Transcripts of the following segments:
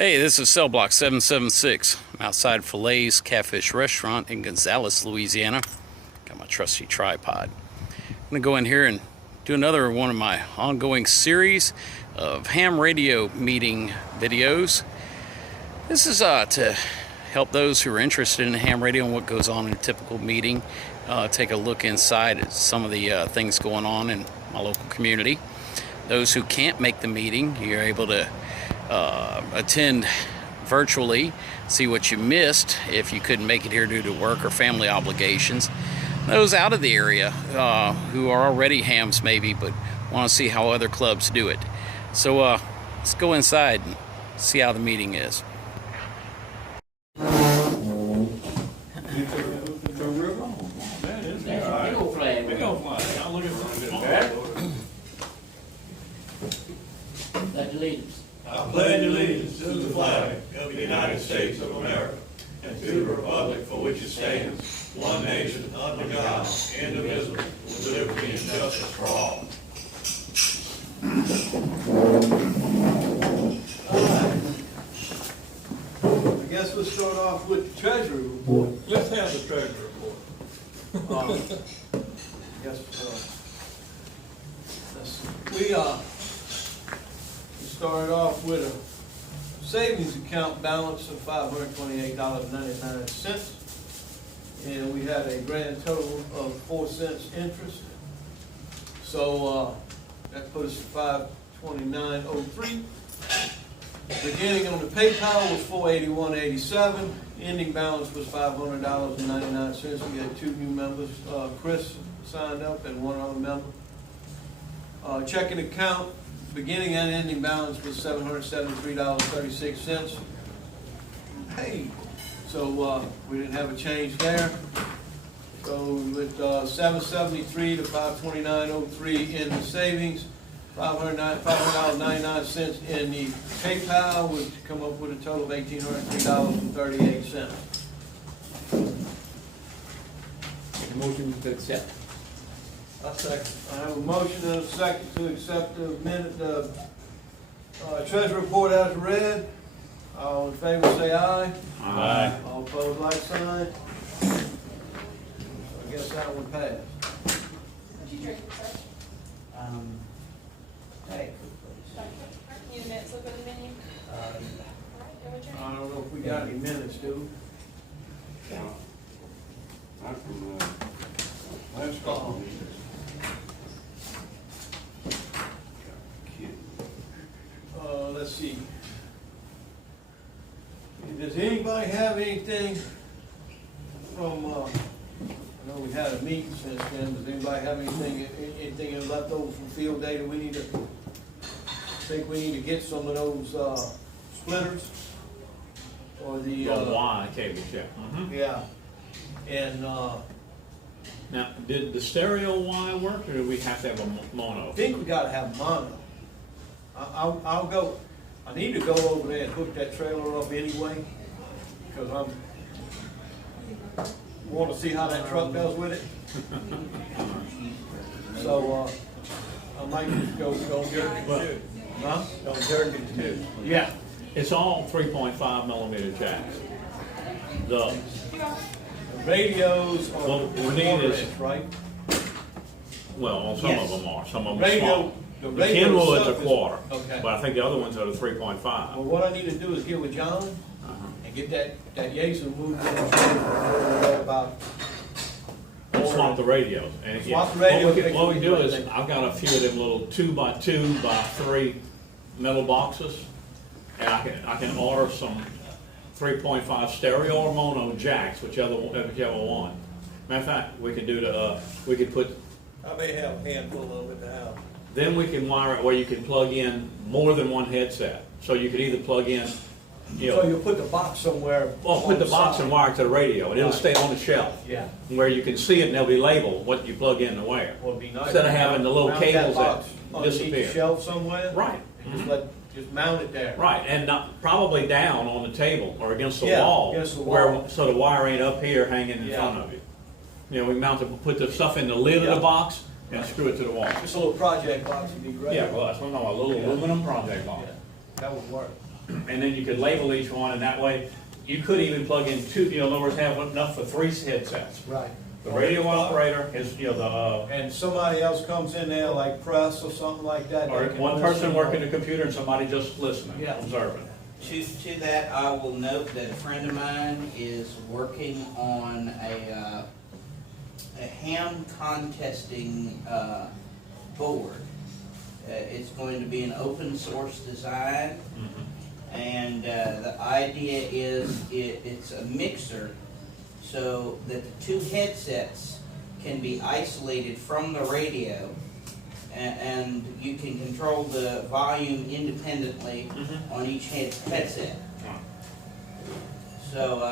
Hey, this is Cell Block 776. I'm outside Philays Catfish Restaurant in Gonzales, Louisiana. Got my trusty tripod. I'm going to go in here and do another one of my ongoing series of ham radio meeting videos. This is to help those who are interested in ham radio and what goes on in a typical meeting. Take a look inside at some of the things going on in my local community. Those who can't make the meeting, you're able to attend virtually, see what you missed if you couldn't make it here due to work or family obligations. Those out of the area who are already hams maybe, but want to see how other clubs do it. So let's go inside and see how the meeting is. I pledge allegiance to the flag of the United States of America and to the republic for which it stands, one nation, under God, indivisible, with liberty and justice for all. I guess we'll start off with the treasury report. Let's have the treasury report. We started off with a savings account balance of $528.99, and we had a grand total of 4 cents interest. So that put us at $529.03. Beginning on the PayPal was $481.87. Ending balance was $500.99. We had 2 new members. Chris signed up and 1 other member. Checking account beginning and ending balance was $773.36. Hey, so we didn't have a change there. So with $773 to $529.03 in the savings, $500.99 in the PayPal would come up with a total of $1,803.38. Motion to accept. I second. I have a motion and a second to accept the treasury report as read. All in favor say aye. Aye. All opposed, like sign. So I guess that one passed. Did you drink it first? Hey. Need a minute to look at the menu? Alright, go with your I don't know if we got any minutes, do we? Not from last couple of meetings. Let's see. Does anybody have anything from, I know we had a meeting since then, does anybody have anything left over from field day that we need to, think we need to get some of those, splitters? Or the, Y cable check. yeah, and, Now, did the stereo Y work, or do we have to have a mono? I think we gotta have mono. I'll go, I need to go over there and hook that trailer up anyway, because want to see how that truck does with it. So, I might just go jerk it. Huh? Don't jerk it too. Yeah. It's all 3.5 millimeter jacks. The Radios are Well, we need quarter is- inch, right? well, some Yes. of them are. Some of them are Radio, small. the The radio Kenwood's a stuff is- quarter, okay. but I think the other ones are the 3.5. Well, what I need to do is get with John and get that Yason moved in about. And swap the radios. And Swap the radios What we next can do week, I is, think. I've got a few of them little 2x2x3 metal boxes, and I can order some 3.5 stereo or mono jacks, whichever one. Matter of fact, we could do we could put. I may have a handful of it now. Then we can wire it where you can plug in more than one headset. So you could either plug in, So you'll put the box somewhere. well, put the box side. and wire it to the radio, and it'll Right. stay on the shelf. Yeah. Where you can see it and they'll be labeled what you plug in and where. Well, it'd be nice. Instead of having the little Mount cables that box underneath the disappear. shelf somewhere. Right. And just mount it there. Right, and probably down on the table or against the Yeah, wall. against the where- wall. So the wire ain't up here hanging in Yeah. front of you. You know, we put the stuff in the lid of Yeah. the box and screw it to the wall. Just a little project box would be great. Yeah, well, that's what I'm talking about, a little Yeah. aluminum project box. Yeah, that would work. and then you could label each one, and that way, you could even plug in two, in other words, have enough for 3 headsets. Right. The radio operator is, And somebody else comes in there, like press or something like that. or they can one listen person to- working the computer and somebody just listening, Yeah. observing. To that, I will note that a friend of mine is working on a ham contesting board. It's going to be an open source design, and the idea is it's a mixer so that the 2 headsets can be isolated from the radio, and you can control the volume independently on each headset. So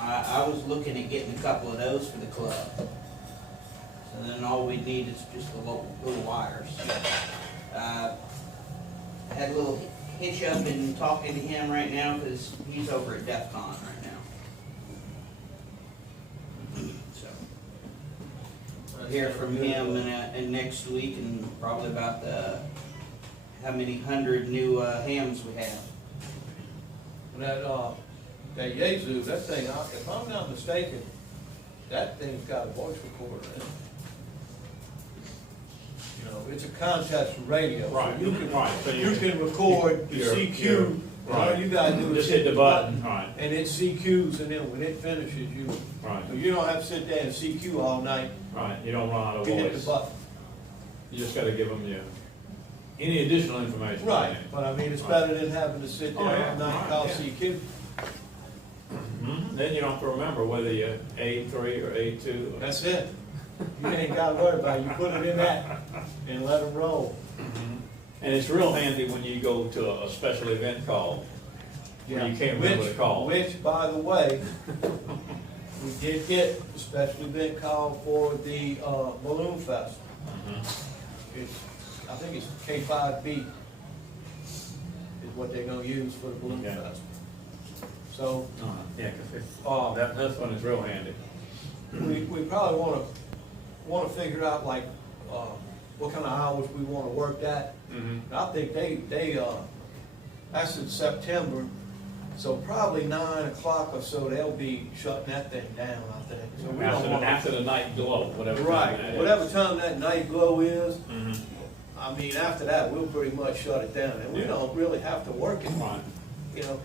I was looking at getting a couple of those for the club. So then all we need is just the little wires. I had a little hitch up in talking to him right now because he's over at DEF CON right now. So I'll hear from him in next week, and probably about how many 100 new hams we have. And that Yazoo, that thing, if I'm not mistaken, that thing's got a voice recorder in it. You know, it's a contest radio. so Right, You can, right, so you can record the your- CQ. All right. you gotta do is Just hit the button, right, and it CQs, and then when it finishes, you, right, so you don't have to sit there and CQ all night. right, you don't run out of You hit the voice. button. You just gotta give them any additional information. Right, but I mean, it's better than having to sit there Oh, yeah, all night and call right, yeah. CQ. Then you don't have to remember whether you're A3 or A2. or- That's it. You ain't gotta worry about it. You put it in that and let them roll. And it's real handy when you go to a special event call, where you can't remember the call. Which, by the way, we did get a special event call for the Balloon Fest. I think it's K5B is what they're gonna use for the Balloon Okay. Fest. So, Yeah, 'cause that one is real handy. we probably wanna figure out like, what kind of hours we wanna work that. And I think that's in September, so probably 9 o'clock or so, they'll be shutting that thing down, I think. So we don't wanna- After the night glow, whatever. time Right, that is. whatever time that night glow is, Mhm. I mean, after that, we'll pretty much shut it down, and we Yeah. don't really have to work it. Right. You know,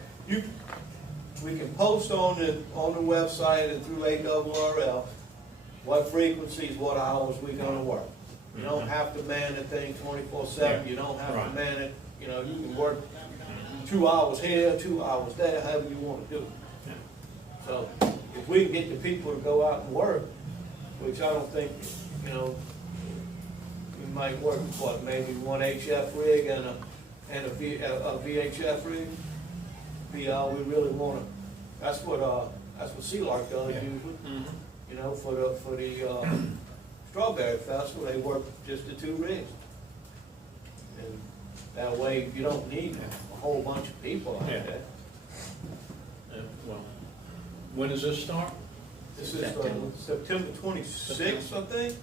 we can post on the website and through ARRL, what frequencies, what hours we gonna work. You don't have to man the thing 24/7, Yeah. you don't have to Right. man it, you know, you can work 2 hours here, 2 hours there, however you wanna do it. Yeah. So, if we can get the people to go out and work, which I don't think, you know, we might work, what, maybe 1 HF rig and a VHF rig, be all we really wanna, that's what C-Lark does Yeah. usually. Mhm. You know, for the Strawberry Festival, they work just the 2 rigs. And that way, you don't need a whole bunch of people out Yeah. there. Well, when does this start? This is September 26th, I think.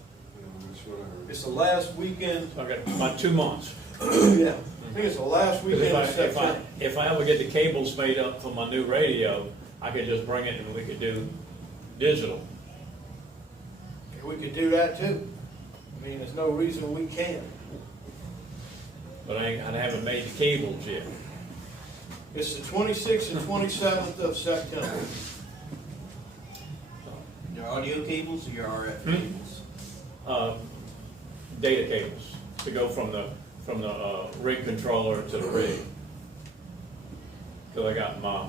It's the last weekend, So I got about 2 months. yeah, I think it's the last 'Cause weekend of September. if I ever get the cables made up for my new radio, I could just bring it and we could do digital. We could do that too. I mean, there's no reason we can't. But I haven't made the cables yet. It's the 26th and 27th of September. Your audio cables or your RF Hmm? cables? Data cables to go from the rig controller to the rig. Cause I got my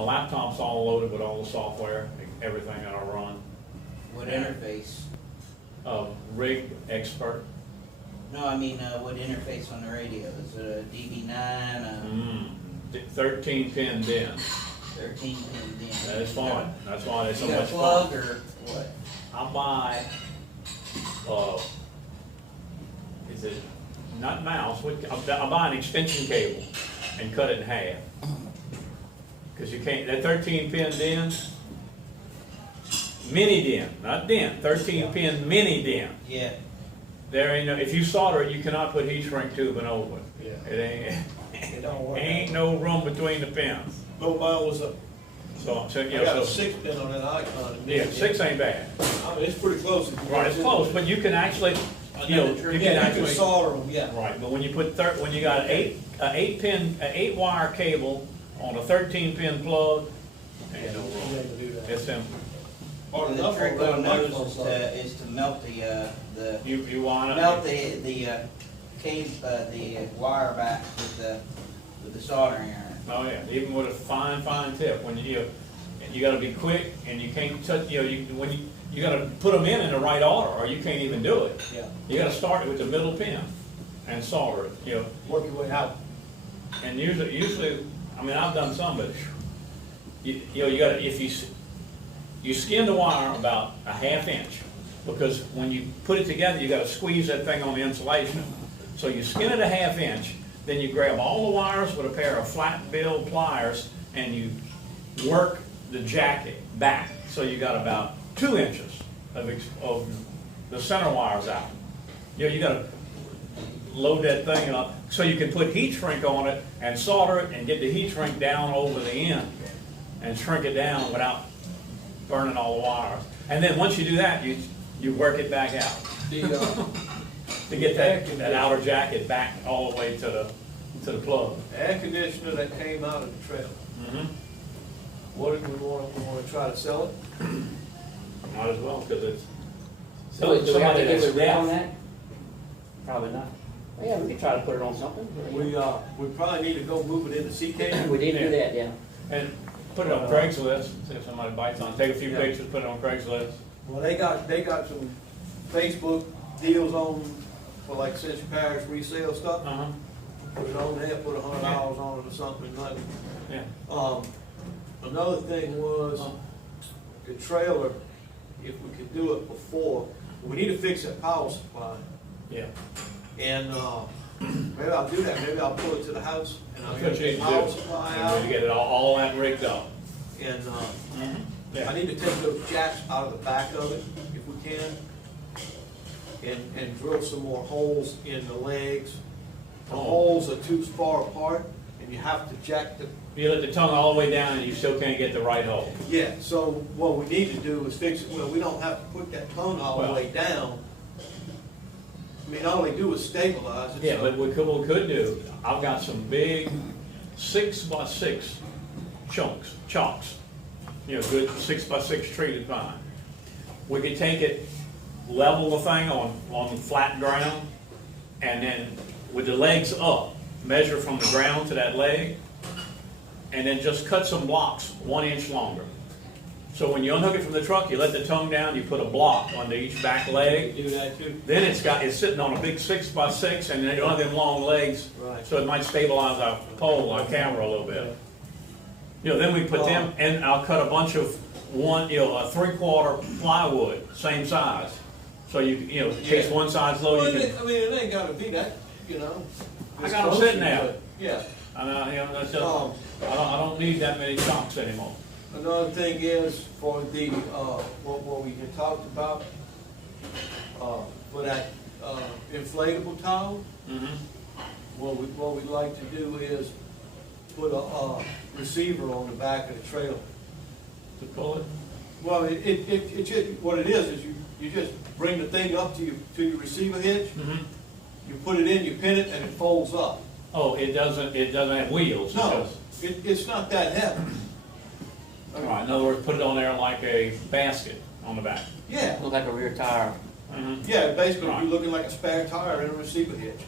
laptop's all loaded with all the software, everything that I run. What interface? Rig expert. No, I mean, what interface on the radio? Is it a DB9, 13 pin DIN. 13 pin DIN? That is fun. That's why it's so You got a much plug fun. or what? I buy, is it not mouse? I buy an extension cable and cut it in half. Cause you can't, that 13 pin DIN, mini DIN, not DIN, 13 pin mini DIN. Yeah. There ain't no, if you solder it, you cannot put heat shrink tubing over it. Yeah. It ain't, It don't work. Ain't no room between the pins. No, mine was a, So, I you got know, a so, 6 pin on that icon. yeah, 6 ain't bad. I mean, it's pretty close. Right, it's close, but you can actually, you know, you can Yeah, you can actually. solder them, yeah. Right, but when you put when you got an 8 wire cable on a 13 pin plug, ain't no You room. have to do that. It's simple. Or The enough trick on on that those microphone. is to melt the You want melt it, the wire back with the soldering iron. oh yeah, even with a fine tip, when you gotta be quick and you can't touch, you know, you gotta put them in the right order or you can't even do it. Yeah, You gotta start it with the middle pin and solder it, you know. work your way out. And usually, I mean, I've done some, but you know, you gotta, if you skin the wire about a 1/2 inch, because when you put it together, you gotta squeeze that thing on the insulation. So you skin it a 1/2 inch, then you grab all the wires with a pair of flat bill pliers and you work the jacket back. So you got about 2 inches of the center wires out. You know, you gotta load that thing up so you can put heat shrink on it and solder it and get the heat shrink down over the end and shrink it down without burning all the wires. And then once you do that, you work it back out to get that outer jacket back all the way to the plug. Air conditioner that came out of the trailer. Mm-hmm. What did we want to try to sell it? Might as well, because it's So do we have to give that's a rate on deaf. that? Probably not. Well, yeah, we could try to put it on something. We probably need to go move it into CK. We did do that, yeah. And put it on Craigslist, see if somebody bites on it. Take a few Yeah. pictures, put it on Craigslist. Well, they got some Facebook deals on for like Ascension Parish resale stuff. Uh-huh, Put it on there, put $100 on it or something, nothing. yeah. Another thing was the trailer, if we could do it before, we need to fix that power supply. Yeah. And, maybe I'll do that, maybe I'll pull it to the house and I'll That's get what you the need to power do. supply You need to out. get it all that rigged up. And, Mm-hmm. I Yeah. need to take those jacks out of the back of it, if we can, and drill some more holes in the legs. The Oh. holes are too far apart, and you have to jack the, You let the tongue all the way down and you still can't get the right hole. yeah, so what we need to do is fix it, well, we don't have to put that tongue all the Well. way down. I mean, all we do is stabilize it. Yeah, so- but what we could do, I've got some big 6x6 chalks. You know, good 6x6 treated pine. We could take it, level the thing on flat ground, and then with the legs up, measure from the ground to that leg, and then just cut some blocks 1 inch longer. So when you unhook it from the truck, you let the tongue down, you put a block under each back leg. Do that too. Then it's sitting on a big 6x6, and then one of them long legs, Right. so it might stabilize our pole, our camera a little bit. You know, then we put them, and I'll cut a bunch of a 3/4 plywood, same size. So you know, in case one side's low, Well, you can, I mean, it ain't gotta be that, you know. I got 'em sitting there. but, Yeah. and you know, that's just, Um, I don't need that many chunks anymore. Another thing is for the, what we had talked about, for that, inflatable towel, Mm-hmm. what we'd like to do is put a receiver on the back of the trailer. To pull it? Well, it just, what it is you just bring the thing up to your receiver hitch, Mm-hmm. you put it in, you pin it, and it folds up. Oh, it doesn't have wheels, it No, just, it's not that heavy. all right, in other words, put it on there like a basket on the back. Yeah, Look like a rear tire. Mm-hmm. yeah, basically Right. you're looking like a spare tire in a receiver hitch.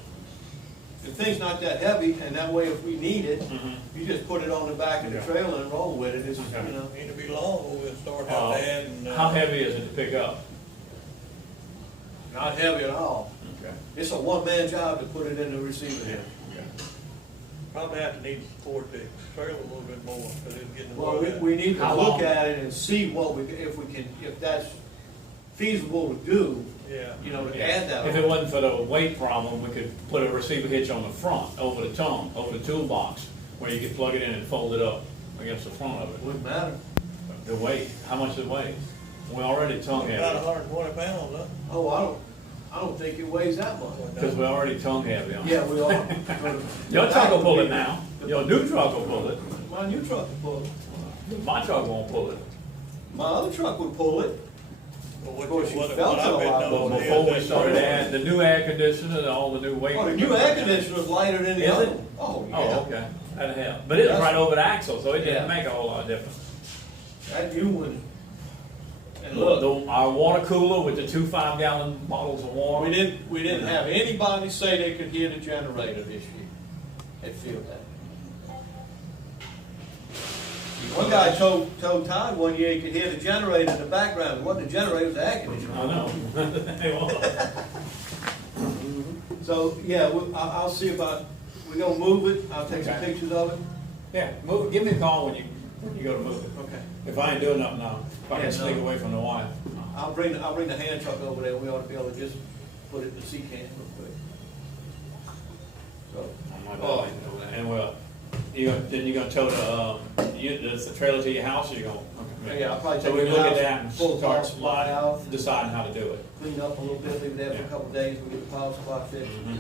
The thing's not that heavy, and that way if we need it, Mm-hmm. you just put it on the back of the Okay. trailer and roll with it. It's, Okay. you know, Need to be long, or we'll start out bad and. How heavy is it to pick up? not heavy at all. Okay. It's a one-man job to put it in the receiver hitch. Okay. Probably have to need to support the trailer a little bit more, because it's getting. Well, we need to How look long? at it and see if that's feasible to do, Yeah. you know, to Yeah. add that If on. it wasn't for the weight problem, we could put a receiver hitch on the front, over the tongue, over the toolbox, where you could plug it in and fold it up against the front of it. Wouldn't matter. The weight, how much does it weigh? We already tongue About heavy. 120 pounds, huh? Oh, I don't think it weighs that much. Because we already tongue heavy on it. Yeah, we are. Your truck will pull it now. Your new truck will pull it. My new truck will pull it. My truck won't pull it. My other truck would pull it. Of course, you What felt it a I've been lot known more. But before we started adding the new air conditioner and all the new weight. Oh, the new air conditioner is lighter than the Is other it? one. Oh, yeah. Oh, okay. That'd help. But it was right over the axle, so it didn't Yeah. make a whole lot of difference. That new one. And look, Our water cooler with the 2 5-gallon bottles of water. we didn't have anybody say they could hear the generator this year at Field Day. One guy told Todd one year he could hear the generator in the background. It wasn't the generator, it was the air conditioner. I know. It was. So, yeah, I'll see about, we're gonna move it, I'll take some Okay. pictures of it. Yeah, move it. Give me a call when you go to move it. Okay. If I ain't doing nothing now, if I Yeah, can sneak no. away from the wife. I'll bring the hand truck over there, we ought to be able to just put it in the sea can real quick. So, And well, then you're gonna tow the trailer to your house, or you gonna? Okay. Yeah, I'll probably So take we it can to look the at house, that and pull the power start supply out. deciding how to do it. clean up a little bit, leave it there for a Yeah. couple of days, we get the power supply fixed. Mhm.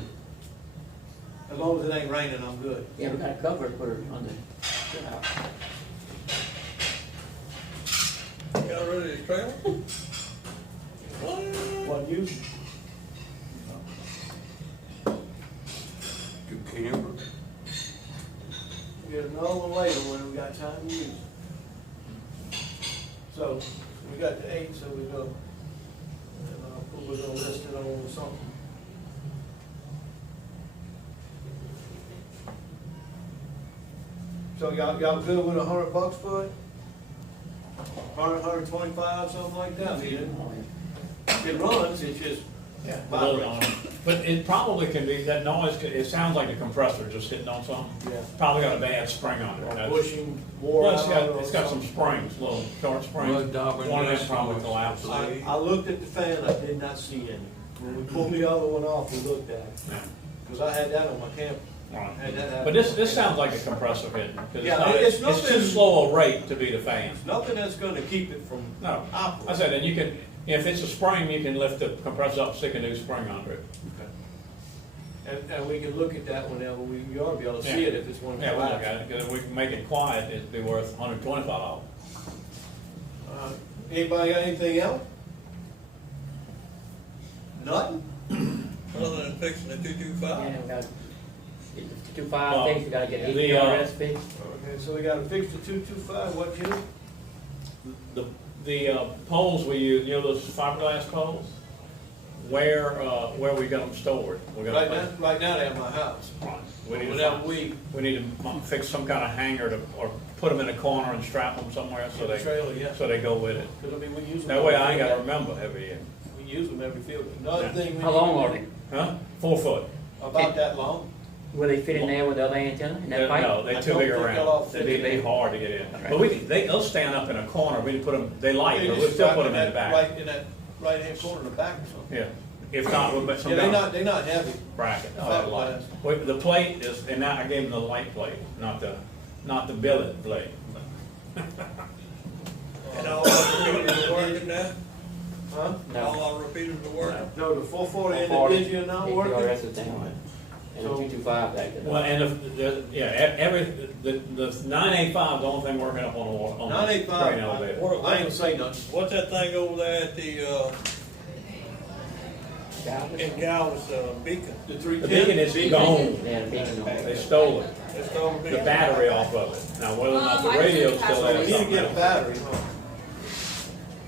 As long as it ain't raining, I'm good. Yeah, we got a cover, put it on the, Got rid of his trailer? What? What you? You camper? Get another one later when we got time to use it. So, we got the 8, so we go, and we're gonna list it on something. So y'all good with $100 for it? 125, something like that, I mean, it runs, it's just Yeah. vibrates. But it probably can be, that noise, it sounds like a compressor just hitting on something. Yeah. Probably got a bad spring on it. That's- Bushing, wore Well, out. it's got some springs, little short springs. Well, Dobbin, One of them yes, probably yes. collapsed. I looked at the fan, I did not see any. When we pulled the other one off, we looked at it, Yeah. because I had that on my camper. Right. Had that happen. But this sounds like a compressor hitting, because Yeah, it's too nothing- slow a rate to be the fan. Nothing that's gonna keep it from No, I operating. said, and you can, if it's a spring, you can lift the compressor up, stick a new spring under it. And we can look at that whenever you ought to be able to see Yeah. it if it's one. Yeah, we'll look at it, because if we can make it quiet, it'd be worth $125. Anybody got anything else? Nothing? Other than fixing the 225? yeah, we got, get the 2.5 things, we gotta get The, APRS fixed. Okay, so we gotta fix the 225, what, Jim? The poles we use, those fiberglass poles, where we got them stored? We're gonna Right now they're at my house. Right. We need to Without find- we need to fix some kind of hanger to, or put them in a corner and strap them somewhere so The trailer, yeah. they go with it. Because I mean, we use them. That way I ain't every gotta field. remember every year. We use them every field. Another Yeah. thing we. How need long to are do- they? Huh? 4 foot. About that long. Will they fit in there with the other antenna in that pipe? No, they're I too don't big think they'll all around. fit They'd in be there. hard to get in. Okay. But they'll stand up in a corner, we can put them, they light, They but just we'll still strap put them in that the back. Right in that right-hand corner in the back or something. Yeah, if not, we'll put some Yeah, kind they're not heavy. of bracket. Oh, Fiberglass. that light. Wait, the plate is, and now I gave them the light plate, not the billet plate. And all our repeaters are working now? Huh? All our repeaters are working? No, the 440 and the 440, Digi not working? APRS is down, and the So- 2.25 back to Well, and the 985 is the only thing working up on the water, on the 985, grain elevator. I ain't gonna say nothing. What's that thing over there at the, in Galveston, Beacon? The The 310. beacon is gone, Yeah, the beacon on they it. stole it, It's over the Beacon? battery off of it. Now, whether or not the I radio's just still passed We there. need to get a battery, huh?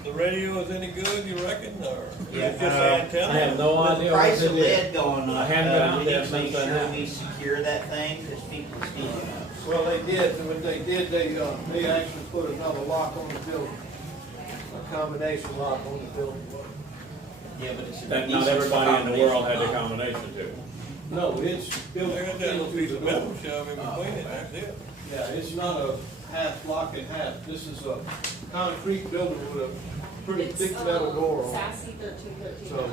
The radio is any good, you reckon, or Yeah, it's just the I antenna? have no With the idea price what of it is. lead going I up, haven't been out we there need to make since that sure happened. we secure that thing, because people steal it. Well, they did, what they did, they actually put another lock on the building. A combination lock on the building. Yeah, but it's. a That not decent everybody in the world had the combination. combination to. No, it's built They're gonna have a piece of into the metal door. shove in between it, that's it. Yeah, it's not a half lock and half. This is a concrete building with a pretty It's, thick metal door on it. Sassy 1313. So-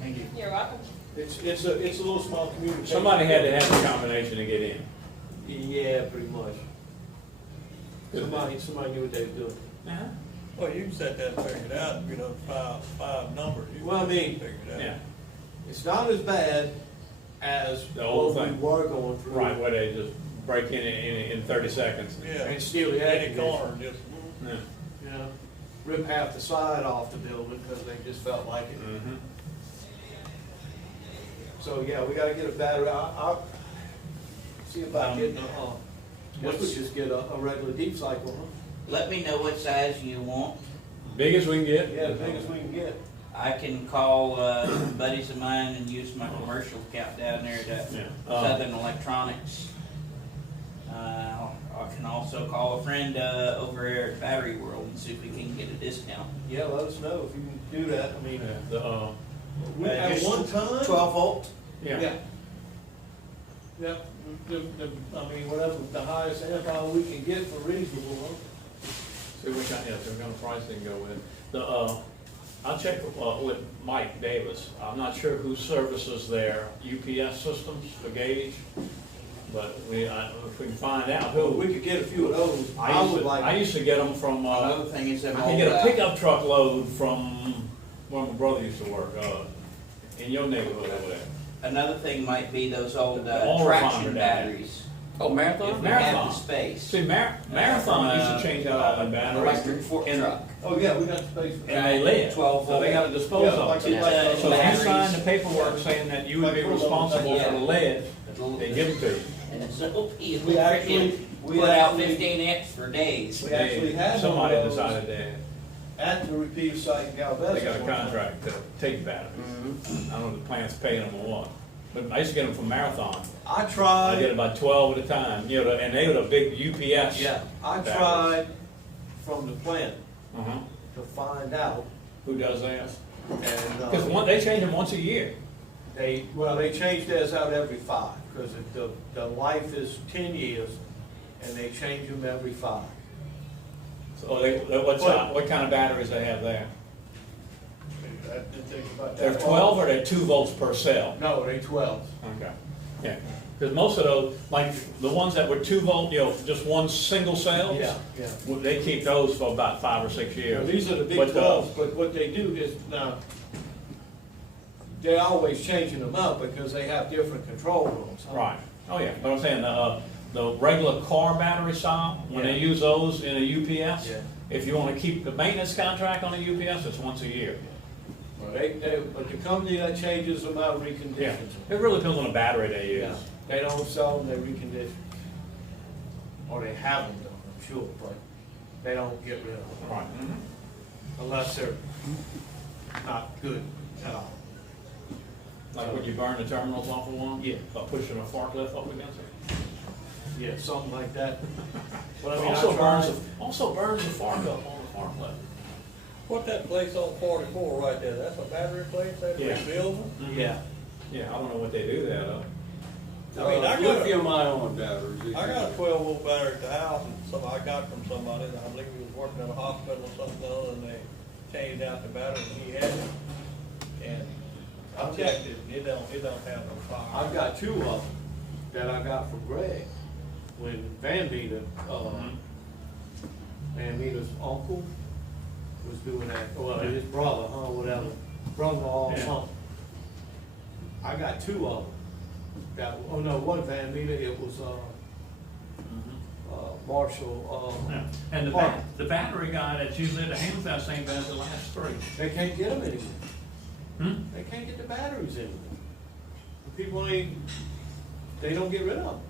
Thank you. You're welcome. It's a little small communication. Somebody had to have the combination to get in. Yeah, pretty much. Somebody knew what they were doing. Well, you can set that and figure it out, five numbers. You Well, I can mean- figure it out. Yeah. It's not as bad as The old what we thing. were going through. Right, where they just break in 30 seconds. Yeah. And steal the air Any conditioner. corner, just, Yeah. You know, rip half the side off the building because they just felt like it. Mm-hmm. So, yeah, we gotta get a battery. I'll see about getting a, guess we just get a regular deep cycle, huh? Let me know what size you want. Big as we can get. Yeah, the biggest we can get. I can call buddies of mine and use my commercial account down there at Yeah. Southern Electronics. I can also call a friend over there at Battery World and see if we can get a discount. Yeah, let us know if you can do that. I mean, Yeah, the, we at Just one time. 12 volt. yeah. Yeah. Yeah, I mean, whatever, the highest amp hour we can get for reasonable, huh? See what kind, yeah, so what kind of price they can go with. The, I'll check with Mike Davis. I'm not sure who services their UPS systems for gauge, but if we can find out Well, who. we could get a few of those. I would like. I used to get them from, Another thing is I that can get a pickup truck load from where my brother used to work, in your neighborhood over there. Another thing might be those old All traction refined down there. batteries. Oh, If Marathon? we have Marathon. the space. See, Marathon used to change out all the batteries. Electric fork truck. Oh, yeah, we got space for that. And they live, 12 so they gotta dispose Yeah, of like them. it- like, So if you batteries. sign the paperwork saying that you would be responsible for the lead, they give them to you. And so you We actually- freaking we put out actually- 15 amps for days. We actually had Somebody one of those decided that at the repeater site in Galveston. they got a contract to take batteries. I don't know if the plant's paying them or what, but I used to get them from Marathon. I I get tried, about 12 at a time, you know, and they were the big UPS. yeah, I batteries. tried from the plant Uh-huh. to find out, Who does that? and, Because they change them once a year. they change theirs out every 5, because the life is 10 years, and they change them every 5. So what kind of batteries they have there? I didn't think about that. They're 12 or they're 2 volts per cell? No, they 12. Okay, yeah, because most of those, like the ones that were 2 volt, you know, just one single cell. Yeah. Well, they keep those for about 5 or 6 Now, years. these are the big But, 12s, but what they do is, now, they're always changing them out because they have different control rooms. huh? Right, oh yeah, but I'm saying, the regular car battery style, when they Yeah. use those in a UPS, Yeah. if you want to keep the maintenance contract on a UPS, it's once a year. But the company that changes them out reconditions Yeah, them. it really depends on the battery they use. Yeah, they don't sell them, they recondition. Or they have them done, I'm sure, but they don't get rid of them Right. unless they're not good at all. Like when you burn the terminals off of one? Yeah. By pushing a forklift up against it? Yeah, something like that. But I It mean, also burns the fork up on the forklift. What that place on 44 right there, that's a battery place, that Yeah. building? Yeah. Yeah, I don't know what they do there though. I mean, I got a, lithium-ion batteries. I got a 12-volt battery at the house, and some I got from somebody, and I believe he was working at a hospital or something, and they changed out the battery, and he had it. And I checked it, it don't have no fire. I've got 2 of them that I got from Greg when Van Meter, Van Meter's uncle was doing that, well, his brother, whatever, brother-in-law or Yeah. something. I got 2 of them. One Van Meter, it was, Marshall, Yeah. And Park. the battery guy that's usually at the handles that same bed as the last 3. They can't get them anymore. Hmm? They can't get the batteries anymore. The people ain't, they don't get rid of them.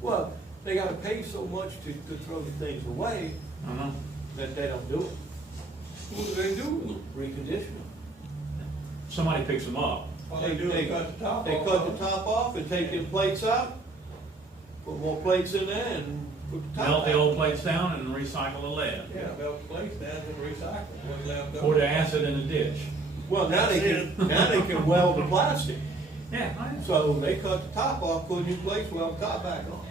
Well, they gotta pay so much to throw the things away Uh-huh. that they don't do it. What do they do? Recondition them. Somebody picks them up. All they do is cut the top off. They cut the top off and take the plates out, put more plates in there and put the top Melt the out. old plates down and recycle the lead. Yeah, melt the place down and recycle what's left over. Pour the acid in the ditch. Well, now they can weld the plastic. Yeah. So they cut the top off, put new plates, weld the top back on.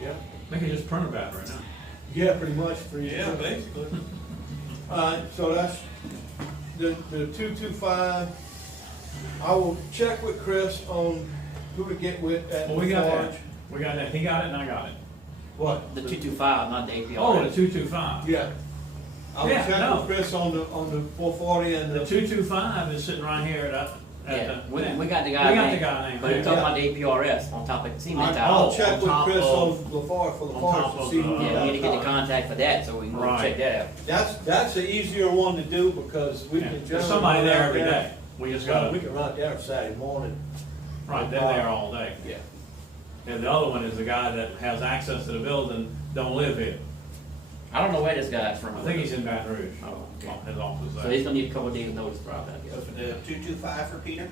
Yeah. They can just print a battery now. Yeah, pretty much for you. Yeah, basically. So that's the 225. I will check with Chris on who to get with at Well, we got Forge. that. We got that. He got it and I got it. What? The 225, not the APR. Oh, the 225. Yeah. I will Yeah, check no. with Chris on the 440 and The 225 is sitting right here at Yeah, the. we got the We guy got name. the guy name. But we're yeah. talking about the APRS on top of the cement I'll tower. check on with top Chris of- on LaFarge for the on parts top to of see the- what Yeah, we need to get the got. contact for that, so we can go Right. check that out. That's the easier one to do because we Yeah. can There's generally. somebody run there out every day. We just Well, got we can run out there Saturday morning. right, they're there all day. Yeah. And the other one is the guy that has access to the building, don't live here. I don't know where this guy's from. I think he's in Baton Rouge. Oh, okay. His office So there. he's gonna need a couple of days notice probably, I So guess. for the 225 for Peter?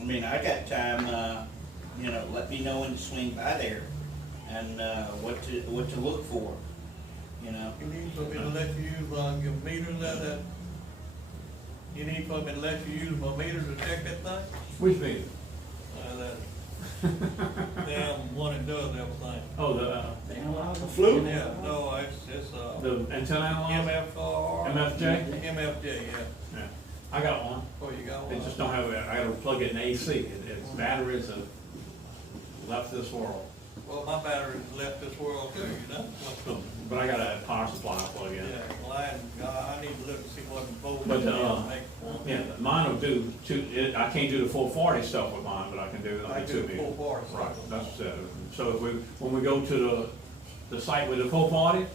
I mean, I got time, let me know when to swing by there and, what to look for, you know? You need for me to let you use your meter, that, you need for me to let you use my meter to check that thing? Which meeting? Damn one that does everything. Oh, the Flu? Yeah, no, it's, the antenna analyzer? MFR. MFJ? MFJ, yeah. Yeah, I got one. Oh, you got They one? just don't have, I gotta plug it in AC. Its batteries have left this world. Well, my battery's left this world too, you know? But I got a power supply to plug in. Yeah, well, I need to look and see what the voltage But, is. Yeah, mine will do I can't do the 440 stuff with mine, but I can do I the do 2 meter. 440 stuff. Right, that's it. So if when we go to the site with the 440,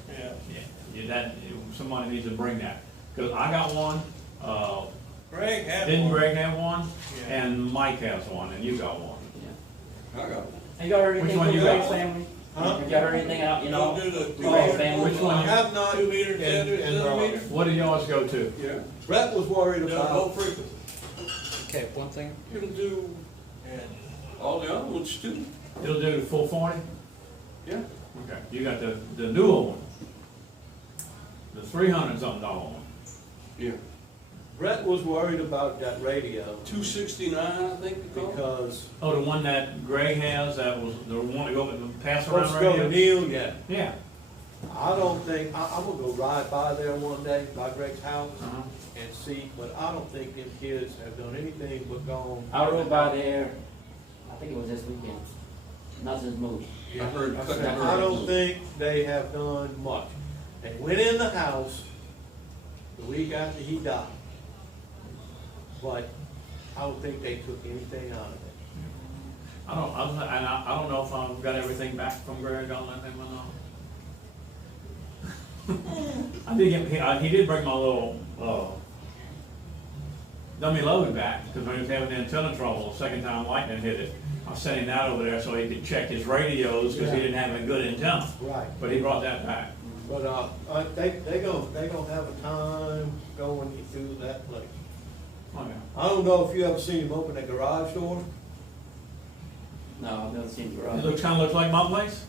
Yeah. somebody needs to bring that. Cause I got one, Greg had one. didn't Greg have one? Yeah. And Mike has one, and you got one. I got one. Have you heard Which anything one from you the Gray got? family? Huh? Have you heard anything out, Don't do the Gray family? Which one I you- have not. 2 meter, and, centimeter? What do yours go to? Yeah. Brett was worried No, low about. frequency. Okay, one thing. It'll do And all the other ones too. It'll do the 440? Yeah. Okay, you got the newer one. The 300 something dollar one. Yeah. Brett was worried about that radio 269, I think they call it. because Oh, the one that Greg has, that was the one to go with the pass supposed around to go to radio? Neil, yeah. Yeah. I don't think, I'm gonna go ride by there one day, by Greg's house, Uh-huh. and see, but I don't think them kids have done anything but gone. I rode by there, I think it was this weekend. Nothing's moved. I heard I cutting don't think they have done much. They went in the house the week after he died, but I don't think they took anything out of it. I don't know if I've got everything back from Greg on that thing or not. I did get, he did bring my little, dummy load back, because when he was having the antenna trouble, the second time lightning hit it, I sent him that over there so he could check his radios, because he Yeah. didn't have a good antenna, Right. but he brought that back. But, they gonna have a time going through that place. Okay. I don't know if you ever seen him open that garage door. No, I've never seen the It garage. kinda looks like my place?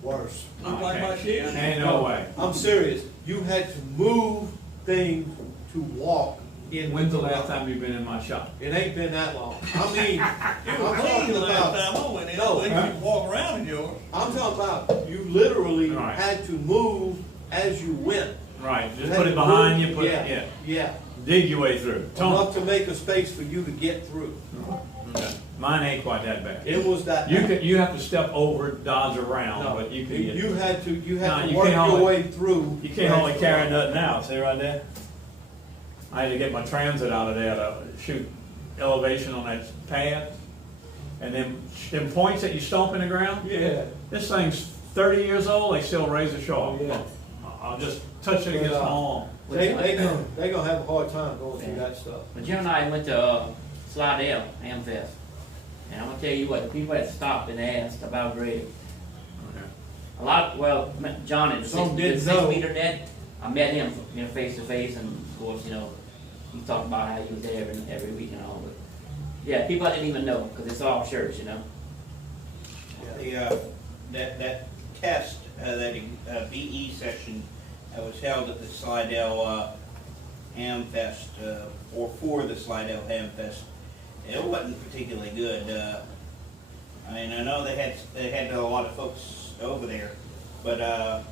Worse. Look like my Okay. shed? Ain't no way. I'm serious. You had to move things to walk in. When's the last time you've been in my shop? It ain't been that long. I mean, It was I'm clean talking the last about, time I went in. No, Then huh? you walk around in yours. I'm talking about, you literally Right. had to move as you went. Right, You just had put to it behind move- you, put it, yeah, Yeah, dig your way through. enough to make a space for you to get through. Okay. Mine ain't quite that bad. It was that. You have to step over, dodge around, No, but you can you get, had to, you No, had to you work can't your hardly- way through. you can't hardly carry nothing out, see right there? I had to get my transit out of there to shoot elevation on that pad. And then, them points that you stomp in the ground, Yeah. this thing's 30 years old, they still razor sharp. Yeah. I'll just touch it against my arm. They gonna have a hard time going through that stuff. But Jim and I went to Slidell Amfest, and I'm gonna tell you what, the people that stopped and asked about Greg. Okay. A lot, well, John at the Some six didn't know. meter net, I met him, face to face, and of course, he talked about how he was there every week and all, but, yeah, people I didn't even know, cause it's all church, That test, that BE session that was held at the Slidell Hamfest, or for the Slidell Hamfest, it wasn't particularly good. I mean, I know they had a lot of folks over there, but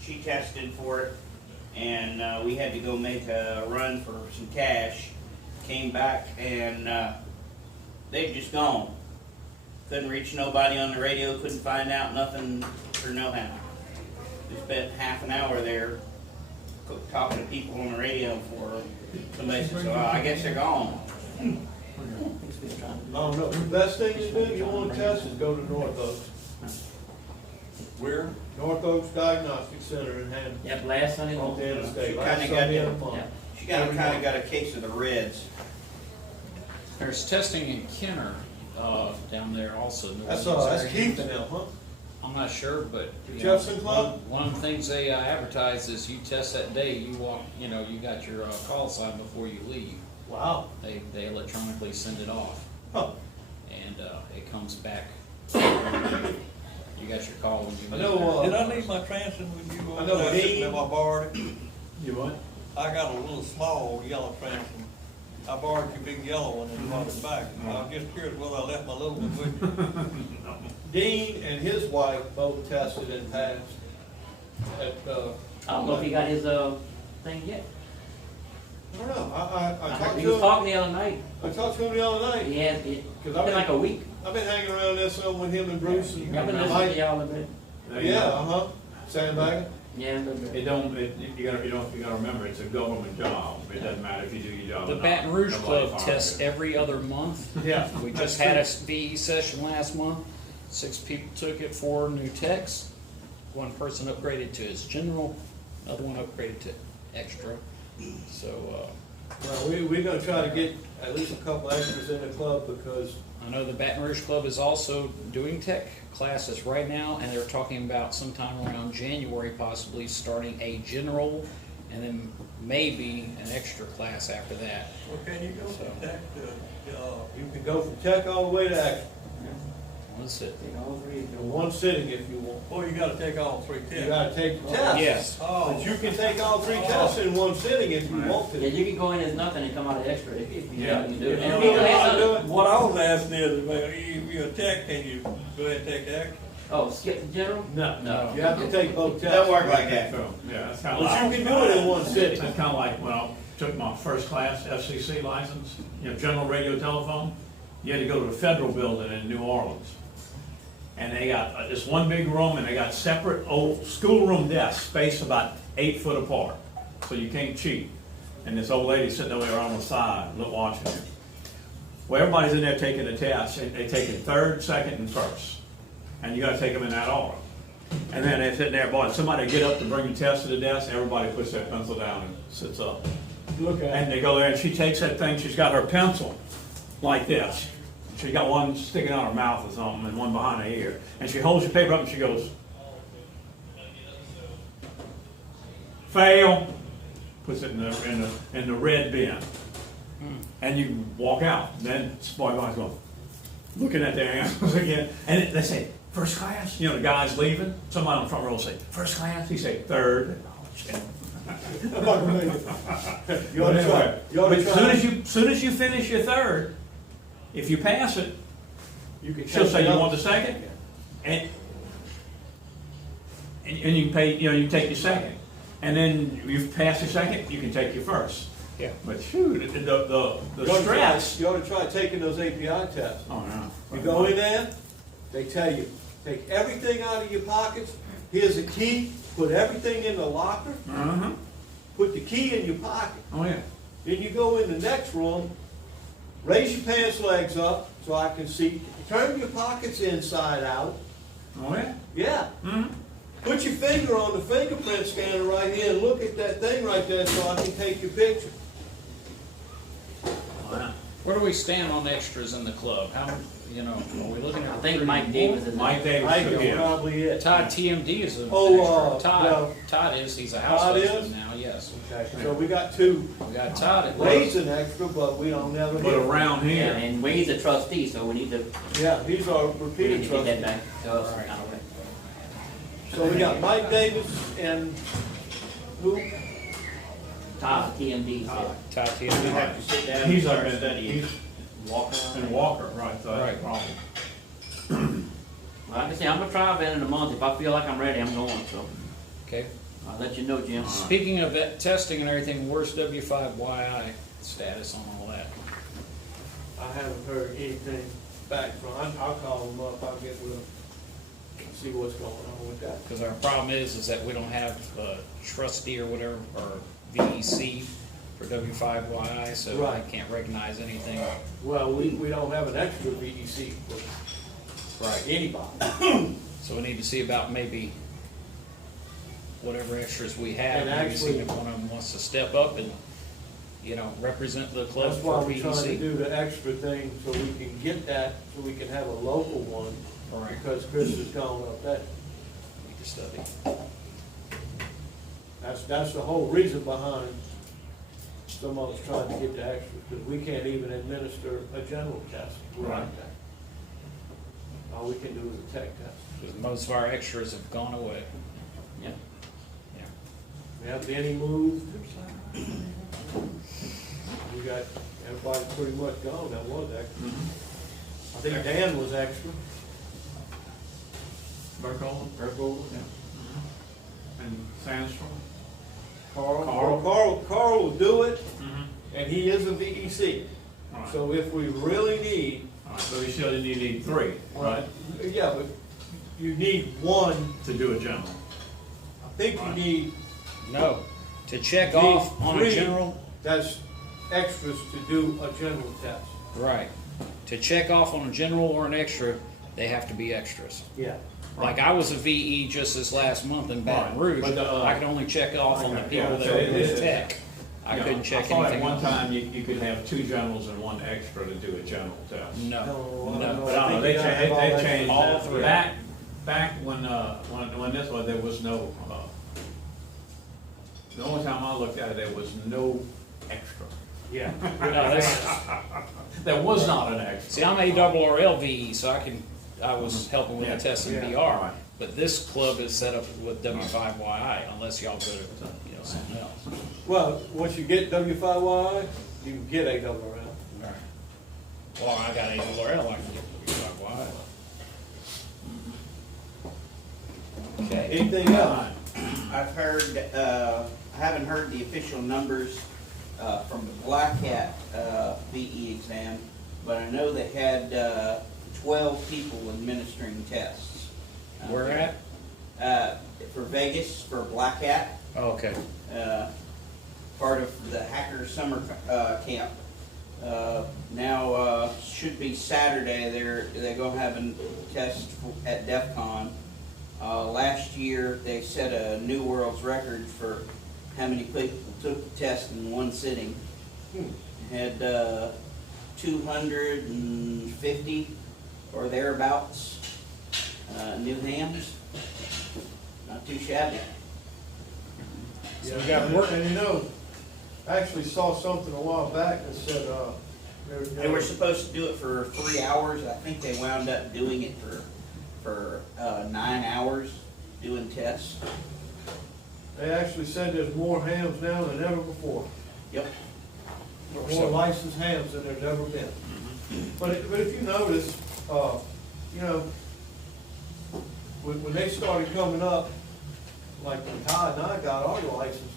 she tested for it, and we had to go make a run for some cash. Came back and they'd just gone. Couldn't reach nobody on the radio, couldn't find out nothing or no how. We spent half an hour there talking to people on the radio for somebody said, so I guess they're gone. I don't know, the best thing to do, you wanna test is go to North Oaks. Where? North Oaks Diagnostic Center in Hammond. Yep, last Sunday. On the She interstate, kinda last got Sunday that- of the month. Yep. She kinda got a case of the reds. There's testing in Kenner, down there also. That's Keith now, huh? I'm not sure, but. The you know, Jefferson Club? One of the things they advertise is you test that day, you walk, you know, you got your call sign before you leave. Wow. They electronically send it off, Huh. and it comes back. You got your call when you I leave. know, Did I leave my transom with you I over know there? Dean- I borrowed it. You what? I got a little small yellow transom. I borrowed your big yellow one and brought it back. I was just curious whether I left my little one with you. Dean and his wife both tested and passed at, I don't know if he got his, thing yet. I don't know, I talked He was to him, talking the other night. I talked to him the other night. He has, it's 'Cause been like a week. I've been hanging around this with him and Bruce and I've been listening Mike. to y'all a bit. Yeah, uh-huh, sandbagging. Yeah, a little bit. You gotta remember, it's a government job. It doesn't matter if you do your job or The not. Baton Rouge Nobody Club fires tests you. every other month. Yeah. We just had a VE session last month. 6 people took it, 4 new techs. One person upgraded to his general, another one upgraded to extra. So, Well, we're gonna try to get at least a couple extras in the club because, I know the Baton Rouge Club is also doing tech classes right now, and they're talking about sometime around January possibly starting a general and then maybe an extra class after that. Well, can you go from that to, you can go from tech all the way to extra What's it? Take all three. in one sitting if you want. oh, you gotta take all 3 tests? You gotta take the test. Yes. Oh. But you can take all 3 tests in one sitting if you want Yeah, to. you can go in as nothing and come out as extra if you Yeah. can do it. If And you people know have how to do some- it. What I was asking is, well, if you're a tech, can you go ahead and take the extra? Oh, skip the general? No, No. you have to take both tests. Don't work like that. So, yeah, that's kinda But like. you can do it in one sitting. That's kinda like when I took my first class FCC license, general radio telephone. You had to go to the federal building in New Orleans. And they got this one big room, and they got separate old schoolroom desks spaced about 8 foot apart, so you can't cheat. And this old lady sitting over there on the side, watching you. Well, everybody's in there taking the test, and they take it third, second, and first. And you gotta take them in that order. And then they're sitting there, boy, somebody get up to bring the test to the desk, everybody puts their pencil down and sits up. Look at And it. they go there, and she takes that thing, she's got her pencil like this. She got one sticking out her mouth or something, and one behind her ear. And she holds the paper up and she goes, fail. Puts it in the red bin. And you walk out. And then everybody's going, looking at their answers again. And they say, first class? You know, the guy's leaving. Somebody on the front row will say, first class? He say, third. You ought to try. You ought But to try. soon as you finish your third, if you pass it, You can she'll take say, the you want the others. second? And you can pay, you take your second. And then you've passed your second, you can take your first. Yeah. But shoot, the You ought to stress. try- You ought to try taking those API tests. Oh, no. You go in there, they tell you, take everything out of your pockets, here's a key, put everything in the locker, Uh-huh. put the key in your pocket. Oh, yeah. Then you go in the next room, raise your pants legs up so I can see, turn your pockets inside out, Oh, yeah. yeah. Mm-hmm. Put your finger on the fingerprint scanner right here and look at that thing right there so I can take your picture. Wow. Where do we stand on extras in the club? How, are we looking at? I think Mike Davis is. Mike Davis I took think it. that's probably it. Todd TMD is an Oh, extra. well- Todd is, he's a house Todd husband is? now, yes. Okay, so we got 2. We got Todd at Wade's an extra, but we don't never But hit. around Yeah, here, and Wade's a trustee, so we need to, Yeah, he's our we need repeated to get that trustee. back to us some kind of way. So we got Mike Davis and who? Todd, TMD, so. Todd You TMD. have to sit down and he's start our, studying. he's in Walker, right, so that's Right. a problem. Like I say, I'm gonna try Ben in a month. If I feel like I'm ready, I'm going, so. Okay. I'll let you know, Jim. Speaking of that testing and everything, where's W5YI status on all that? I haven't heard anything back from, I'll call him up, I'll get with him. see what's going on with that. Because our problem is that we don't have a trustee or whatever, or VEC for W5YI, so I Right. can't recognize anything. Well, we don't have an extra VEC for anybody. So we need to see about maybe whatever extras we have, And maybe see actually- if one of them wants to step up and, represent the club That's why for we're trying to VEC. do the extra thing, so we can get that, so we can have a local one, All right, because Chris has gone up that. need to study. That's the whole reason behind some of us trying to get the extra, because we can't even administer a general test Right. like that. All we can do is a tech test. Because most of our extras have gone away. Yeah. Yeah. We have Benny moved. We got, everybody pretty much gone, that was extra. Mm-hmm. I think Dan was extra. Burkholder? Burkholder. And Sandstrom? Carl will do it, Mm-hmm. and he is a VEC. All right. So if we really need, All right, so you said you need 3, right, yeah, but you need one, to do a general? I think you need, No, to check Need off on a 3. general, that's extras to do a general test. right. To check off on a general or an extra, they have to be extras. Yeah. Like I was a VE just this last month in Baton Right. Rouge. But the, I could only check off on the Okay, people yeah, that so were it with is- tech. I Yeah, couldn't check I thought anything at one else. time you could have 2 generals and 1 extra to do a general test. No, No, no. But I don't know, they changed All that. 3. Back when this was, there was no, the only time I looked at it, there was no extra. Yeah. No, that's- There was not an extra. See, I'm ARRL VE, so I was helping with Yeah. the test in Yeah. VR. Right. But this club is set up with W5YI, unless y'all go to, something else. Well, once you get W5YI, you can get ARRL. Right. Well, I got ARRL, I can get W5YI. Okay. Anything else? I've heard, I haven't heard the official numbers from the Black Hat VE exam, but I know they had 12 people administering tests. Where at? For Vegas, for Black Hat, Oh, okay. part of the Hacker Summer Camp. Now, should be Saturday, they're gonna have a test at DEF CON. Last year, they set a new world's record for how many people took the test in one sitting. Had 250 or thereabouts new hands. Not too shabby. So we got work. And I actually saw something a while back that said, They were supposed to do it for 3 hours. I think they wound up doing it for 9 hours doing tests. they actually said there's more hams now than ever before. Yep. More licensed hams than there's ever been. But if you notice, when they started coming up, like when Todd and I got our license,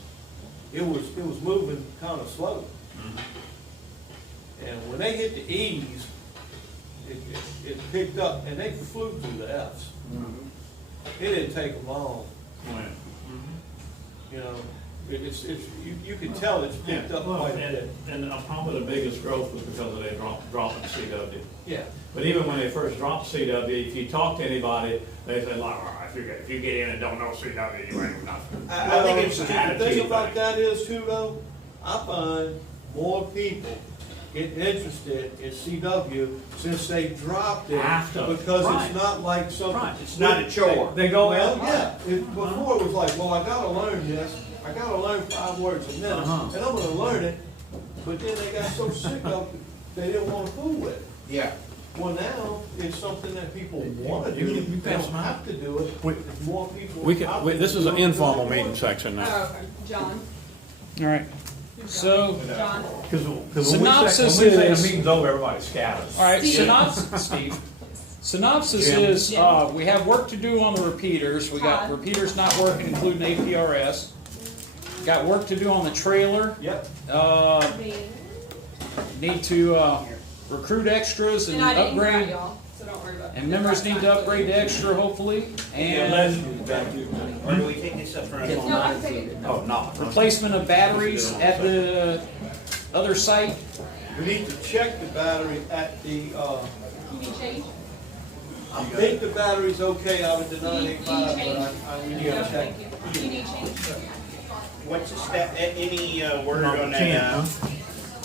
it was moving kind of slow. And when they hit the E's, it picked up, and they flew through the F's. It didn't take them long, you can tell it's picked up quite a bit. And probably the biggest growth was because of their dropping CW. Yeah. But even when they first dropped CW, if you talk to anybody, they say, like, all right, if you get in and don't know CW, you ain't nothing. I think it's an The attitude thing about thing. that is too, though, I find more people getting interested in CW since they dropped it. After, Because right. it's not like something. Right. It's not a chore. They go Well, out. yeah, before it was like, well, I gotta learn this, I gotta learn 5 words a minute, Uh-huh. and I'm gonna learn it, but then they got so sick of it, they didn't wanna fool with it. Yeah. Well, now, it's something that people wanna do, You they pass don't mine. have to do it, We- if more people. This is an informal meeting section now. Oh, okay. John. All right. So, John. Because Synopsis when we say is- the meeting's over, everybody scatters. all right, Steve. synopsis, Steve. Synopsis Jim. is, Jim. we have work to do on the repeaters. We got Todd. repeaters not working, including APRS. Got work to do on the trailer. Yep, Need to recruit extras and And I didn't grab upgrade. y'all. so don't worry about it. And members need to upgrade to extra, hopefully. And Or do we take this up front? It's No, not I think- included. Oh, no. replacement of batteries at the other site. We need to check the battery at the, You need change? I think the battery's okay out of the You need 985, change? but I need to No, check. thank you. You need change? What's the any word on Ten, that, huh?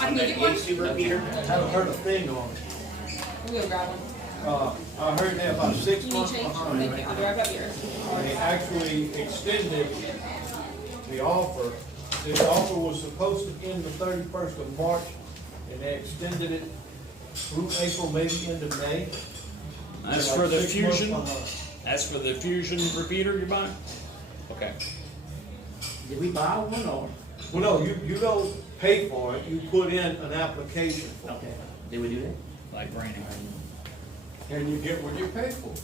I on can the get one. AC repeater? Haven't heard a thing on it. We'll go grab one. I heard they're about 6 You need months change? behind. Thank you. I'll be right back here. And they actually extended the offer. The offer was supposed to end the 31st of March, and they extended it through April, maybe into May. That's They're for like the 6 months fusion. behind. That's for the fusion repeater you're buying? Okay. Did we buy one or? Well, no, you don't pay for it, you put in an application for it. Okay. Did we do that? Like Brandon. And you get what you pay for.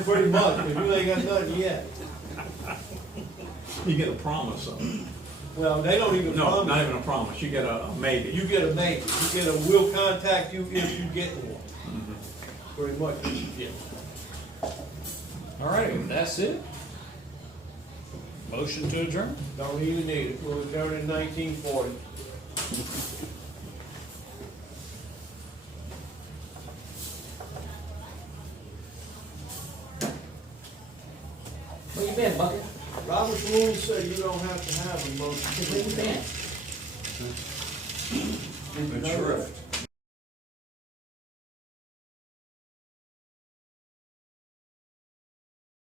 Pretty much, because you ain't got nothing yet. You get a promise of it. Well, they don't even No, not promise. even a promise, you get a maybe. You get a maybe, you get a we'll contact you if you get one. Pretty much, yeah. All right, that's it. Motion to adjourn? Don't even need it, we'll adjourn in 1940. Where you been, Bucket? Robert's rules say you don't have to have a motion. Where you been? Did you know that?